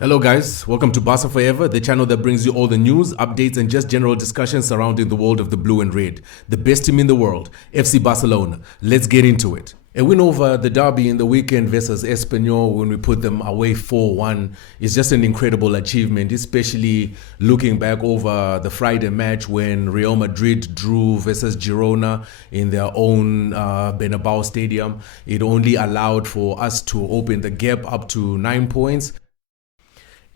Hello guys, welcome to Barca Forever, the channel that brings you all the news, updates and just general discussions surrounding the world of the blue and red. The best team in the world, FC Barcelona. Let's get into it. A win over the derby in the weekend versus Espanyol when we put them away 4-1 is just an incredible achievement, especially looking back over the Friday match when Real Madrid drew versus Girona in their own Bernabeu Stadium. It only allowed for us to open the gap up to 9 points.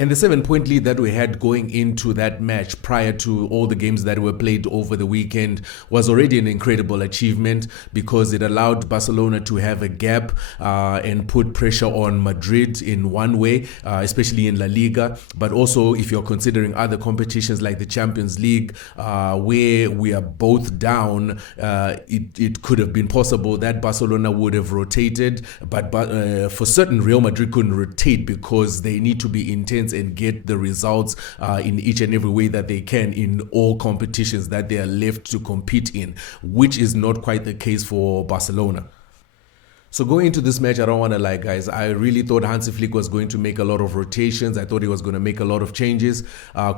And the 7-point lead that we had going into that match prior to all the games that were played over the weekend was already an incredible achievement because it allowed Barcelona to have a gap and put pressure on Madrid in one way, especially in LALIGA. But also if you're considering other competitions like the Champions League, where we are both down, it could have been possible that Barcelona would have rotated. But for certain, Real Madrid couldn't rotate because they need to be intense and get the results in each and every way that they can in all competitions that they are left to compete in, which is not quite the case for Barcelona. So going into this match, I don't want to lie, guys. I really thought Hansi Flick was going to make a lot of rotations. I thought he was going to make a lot of changes,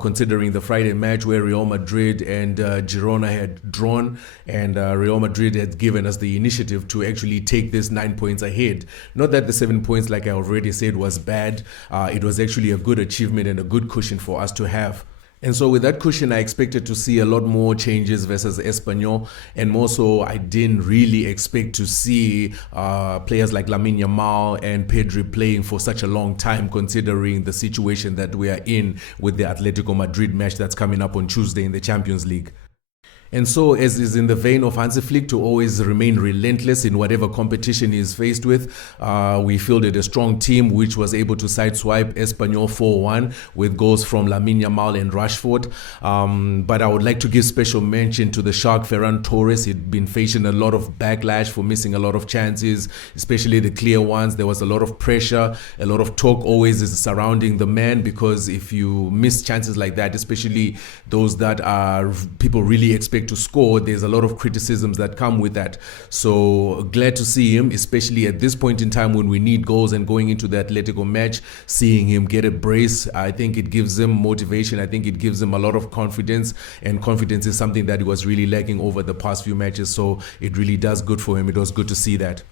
considering the Friday match where Real Madrid and Girona had drawn, and Real Madrid had given us the initiative to actually take this 9 points ahead. Not that the 7 points, like I already said, was bad. It was actually a good achievement and a good cushion for us to have. And so with that cushion, I expected to see a lot more changes versus Espanyol. And more so, I didn't really expect to see players like Lamine Yamal and Pedri playing for such a long time, considering the situation that we are in with the Atletico Madrid match that's coming up on Tuesday in the Champions League. And so, as is in the vein of Hansi Flick to always remain relentless in whatever competition he is faced with, we fielded a strong team which was able to sideswipe Espanyol 4-1 with goals from Lamine Yamal and Rashford. But I would like to give special mention to the Shark Ferran Torres. He'd been facing a lot of backlash for missing a lot of chances, especially the clear ones. There was a lot of pressure, a lot of talk always is surrounding the man, because if you miss chances like that, especially those that are people really expect to score, there's a lot of criticisms that come with that. So glad to see him, especially at this point in time when we need goals and going into the Atletico match, seeing him get a brace. I think it gives him motivation. I think it gives him a lot of confidence, and confidence is something that he was really lacking over the past few matches. So it really does good for him. It was good to see that.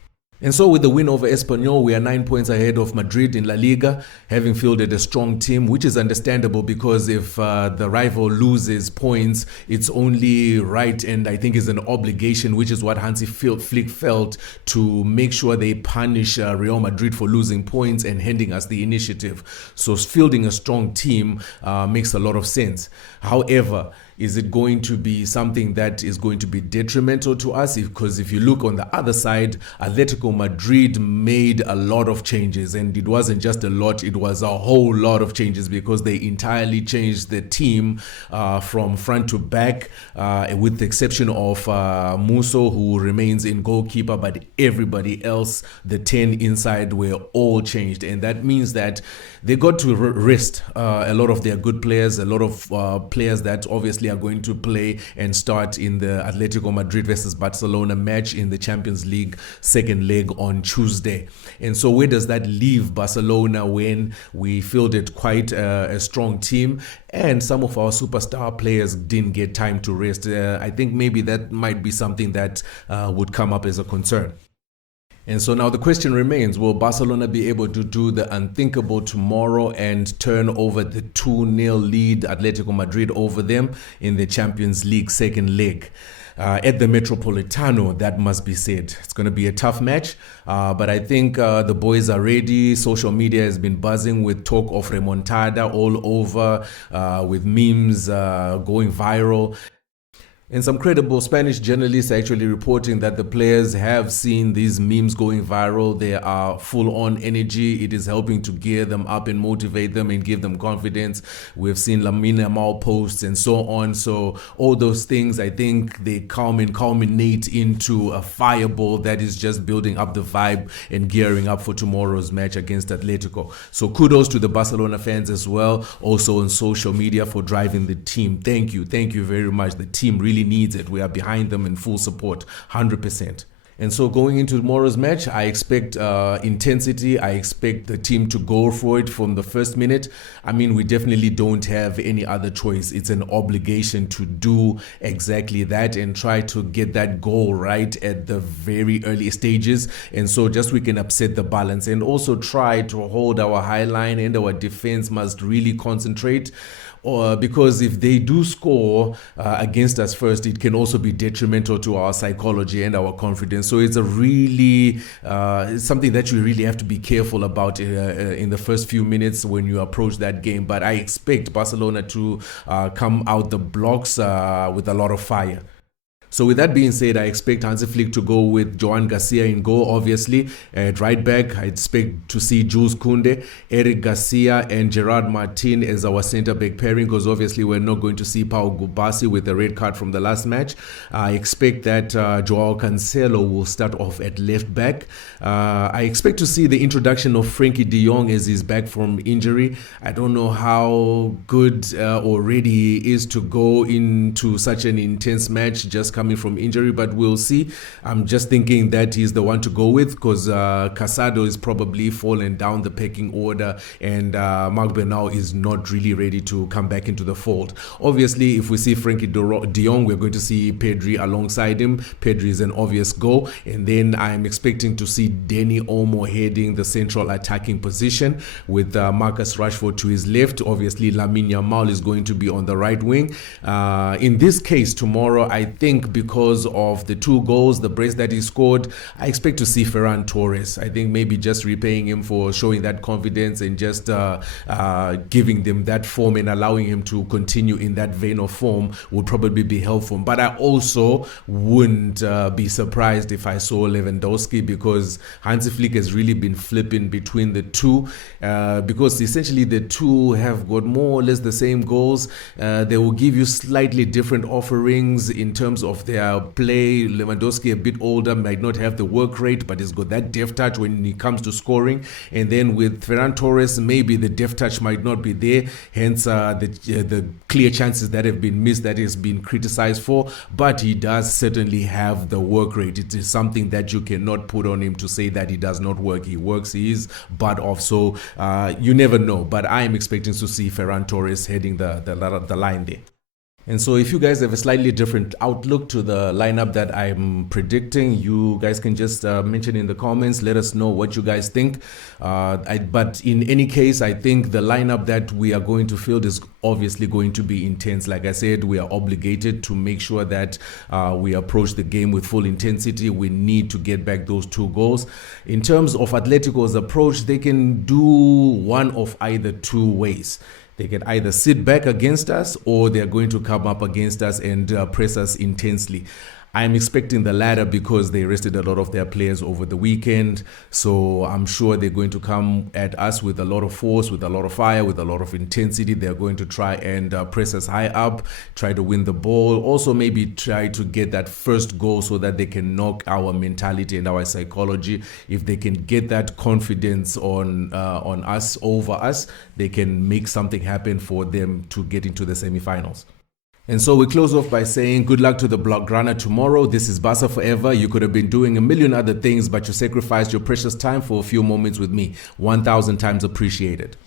And so with the win over Espanyol, we are 9 points ahead of Madrid in La Liga, having fielded a strong team, which is understandable because if the rival loses points, it's only right, and I think is an obligation, which is what Hansi Flick felt, to make sure they punish Real Madrid for losing points and handing us the initiative. So fielding a strong team makes a lot of sense. However, is it going to be something that is going to be detrimental to us? Because if you look on the other side, Atletico Madrid made a lot of changes, and it wasn't just a lot, it was a whole lot of changes, because they entirely changed the team from front to back, with the exception of Musso, who remains in goalkeeper, but everybody else, the 10 inside, were all changed. And that means that they got to rest a lot of their good players, a lot of players that obviously are going to play and start in the Atletico Madrid versus Barcelona match in the Champions League second leg on Tuesday. And so where does that leave Barcelona when we fielded quite a strong team and some of our superstar players didn't get time to rest? I think maybe that might be something that would come up as a concern. And so now the question remains, will Barcelona be able to do the unthinkable tomorrow and turn over the 2-0 lead Atletico Madrid over them in the Champions League second leg? At the Metropolitano, that must be said. It's going to be a tough match, but I think the boys are ready. Social media has been buzzing with talk of remontada all over, with memes going viral. And some credible Spanish journalists are actually reporting that the players have seen these memes going viral. They are full on energy. It is helping to gear them up and motivate them and give them confidence. We've seen Lamine Yamal posts and so on. So all those things, I think they culminate into a fireball that is just building up the vibe and gearing up for tomorrow's match against Atletico. So kudos to the Barcelona fans as well, also on social media, for driving the team. Thank you very much. The team really needs it. We are behind them in full support, 100%. And so going into tomorrow's match, I expect intensity. I expect the team to go for it from the first minute. I mean, we definitely don't have any other choice. It's an obligation to do exactly that and try to get that goal right at the very early stages. And so just we can upset the balance and also try to hold our high line, and our defense must really concentrate. Because if they do score against us first, it can also be detrimental to our psychology and our confidence. So it's a really something that you really have to be careful about in the first few minutes when you approach that game. But I expect Barcelona to come out the blocks with a lot of fire. So with that being said, I expect Hansi Flick to go with Joan Garcia in goal, obviously. At right back, I expect to see Jules Kounde, Eric Garcia and Gerard Martin as our centre-back pairing, because obviously we're not going to see Pau Gubasi with the red card from the last match. I expect that Joao Cancelo will start off at left back. I expect to see the introduction of Frankie de Jong as he's back from injury. I don't know how good or ready he is to go into such an intense match just coming from injury, but we'll see. I'm just thinking that he's the one to go with, because Casado is probably fallen down the pecking order, and Marc Bernal is not really ready to come back into the fold. Obviously, if we see Frankie de Jong, we're going to see Pedri alongside him. Pedri is an obvious go, and then I'm expecting to see Dani Olmo heading the central attacking position with Marcus Rashford to his left. Obviously, Lamine Yamal is going to be on the right wing. In this case, tomorrow, I think because of the 2 goals, the brace that he scored, I expect to see Ferran Torres. I think maybe just repaying him for showing that confidence and just giving them that form and allowing him to continue in that vein of form would probably be helpful. But I also wouldn't be surprised if I saw Lewandowski, because Hansi Flick has really been flipping between the two, because essentially the two have got more or less the same goals. They will give you slightly different offerings in terms of their play. Lewandowski, a bit older, might not have the work rate, but he's got that deft touch when it comes to scoring. And then with Ferran Torres, maybe the deft touch might not be there, hence the clear chances that have been missed, that has been criticized for. But he does certainly have the work rate. It is something that you cannot put on him to say that he does not work. He works, he is butt off. So you never know, but I am expecting to see Ferran Torres heading the line there. And so if you guys have a slightly different outlook to the lineup that I'm predicting, you guys can just mention in the comments. Let us know what you guys think. But in any case, I think the lineup that we are going to field is obviously going to be intense. Like I said, we are obligated to make sure that we approach the game with full intensity. We need to get back those 2 goals. In terms of Atletico's approach, they can do one of either 2 ways. They can either sit back against us, or they're going to come up against us and press us intensely. I'm expecting the latter because they rested a lot of their players over the weekend. So I'm sure they're going to come at us with a lot of force, with a lot of fire, with a lot of intensity. They're going to try and press us high up, try to win the ball. Also maybe try to get that first goal so that they can knock our mentality and our psychology. If they can get that confidence on us, over us, they can make something happen for them to get into the semifinals. And so we close off by saying good luck to the Blaugrana tomorrow. This is Barca Forever. You could have been doing a million other things, but you sacrificed your precious time for a few moments with me. 1,000 times appreciated.